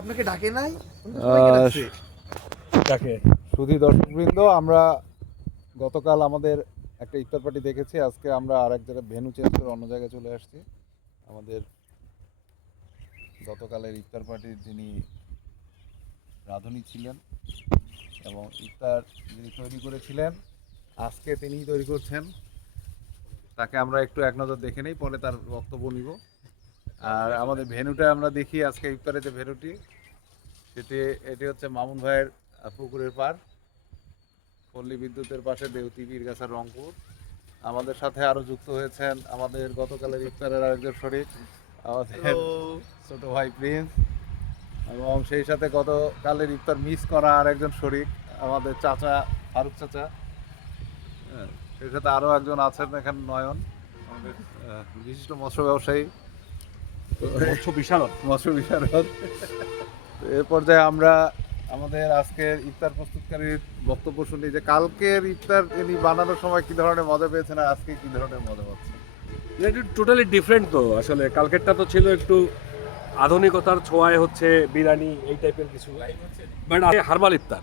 আপনাকে ডাকে নাই? ডাকে। শুধু দর্শকবৃন্দ, আমরা গতকাল আমাদের একটা ইফতার পার্টি দেখেছি। আজকে আমরা আরেক জায়গায় ভেন্যু চেঞ্জ করে অন্য জায়গায় চলে আসছি। আমাদের গতকালের ইফতার পার্টির যিনি রাঁধুনি ছিলেন এবং ইফতার যিনি তৈরি করেছিলেন, আজকে তিনিই তৈরি করছেন। তাকে আমরা একটু এক নজর দেখে নেই, পরে তার বক্তব্য নিব। আর আমাদের ভেন্যুটা আমরা দেখি, আজকে ইফতারের যে ভেন্যুটি এটি হচ্ছে মামুন ভাইয়ের পুকুরের পাড়, পল্লী বিদ্যুতের পাশে দেউতি বীরগাছা রংপুর। আমাদের সাথে আরও যুক্ত হয়েছেন আমাদের গতকালের ইফতারের আরেকজন শরীক, আমাদের ছোট ভাই প্রিন্স, এবং সেই সাথে গতকালের ইফতার মিস করা আরেকজন শরীক, আমাদের চাচা ফারুক চাচা। সেই সাথে আরও একজন আছেন এখানে, নয়ন, আমাদের বিশিষ্ট মৎস্য ব্যবসায়ী, মৎস্য বিশারদ। এর পর্যায়ে আমরা আমাদের আজকের ইফতার প্রস্তুতকারীর বক্তব্য শুনি যে কালকের ইফতার তিনি বানানোর সময় কি ধরনের মজা পেয়েছেন আর আজকে কি ধরনের মজা পাচ্ছেন। এটা টোটালি ডিফারেন্ট। তো আসলে কালকেরটা তো ছিল একটু আধুনিকতার ছোঁয়ায়, হচ্ছে বিরিয়ানি এই টাইপের কিছু, বাট হার্বাল ইফতার।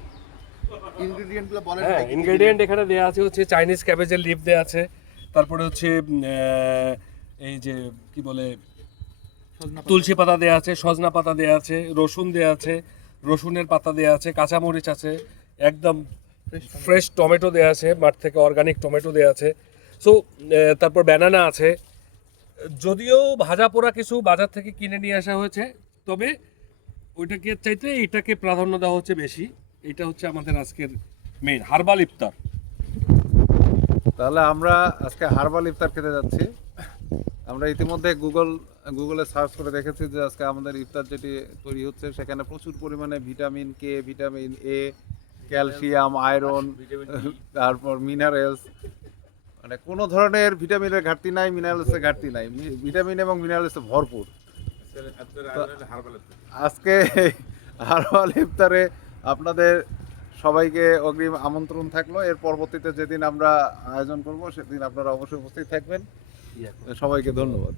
ইনগ্রেডিয়েন্টগুলো বলেন। হ্যাঁ, ইনগ্রেডিয়েন্ট এখানে দেওয়া আছে হচ্ছে চাইনিজ ক্যাবেজের লিফ দেওয়া আছে, তারপরে হচ্ছে এই যে কি বলে তুলসী পাতা দেওয়া আছে, সজনা পাতা দেওয়া আছে, রসুন দেওয়া আছে, রসুনের পাতা দেওয়া আছে, কাঁচামরিচ আছে, একদম ফ্রেশ টমেটো দেওয়া আছে, মাঠ থেকে অর্গানিক টমেটো দেওয়া আছে। সো তারপর ব্যানানা আছে। যদিও ভাজা পোড়া কিছু বাজার থেকে কিনে নিয়ে আসা হয়েছে, তবে ওইটাকে চাইতে এইটাকে প্রাধান্য দেওয়া হচ্ছে বেশি। এটা হচ্ছে আমাদের আজকের মেইন হার্বাল ইফতার। তাহলে আমরা আজকে হার্বাল ইফতার খেতে যাচ্ছি। আমরা ইতিমধ্যে গুগলে সার্চ করে দেখেছি যে আজকে আমাদের ইফতার যেটি তৈরি হচ্ছে সেখানে প্রচুর পরিমাণে vitamin K, vitamin A, calcium, iron, তারপর মিনারেলস, মানে কোনো ধরনের ভিটামিনের ঘাটতি নাই, মিনারেলসের ঘাটতি নাই, ভিটামিন এবং মিনারেলসে ভরপুর। আজকে হার্বাল ইফতারে আপনাদের সবাইকে অগ্রিম আমন্ত্রণ থাকলো। এর পরবর্তীতে যেদিন আমরা আয়োজন করব সেদিন আপনারা অবশ্যই উপস্থিত থাকবেন। সবাইকে ধন্যবাদ।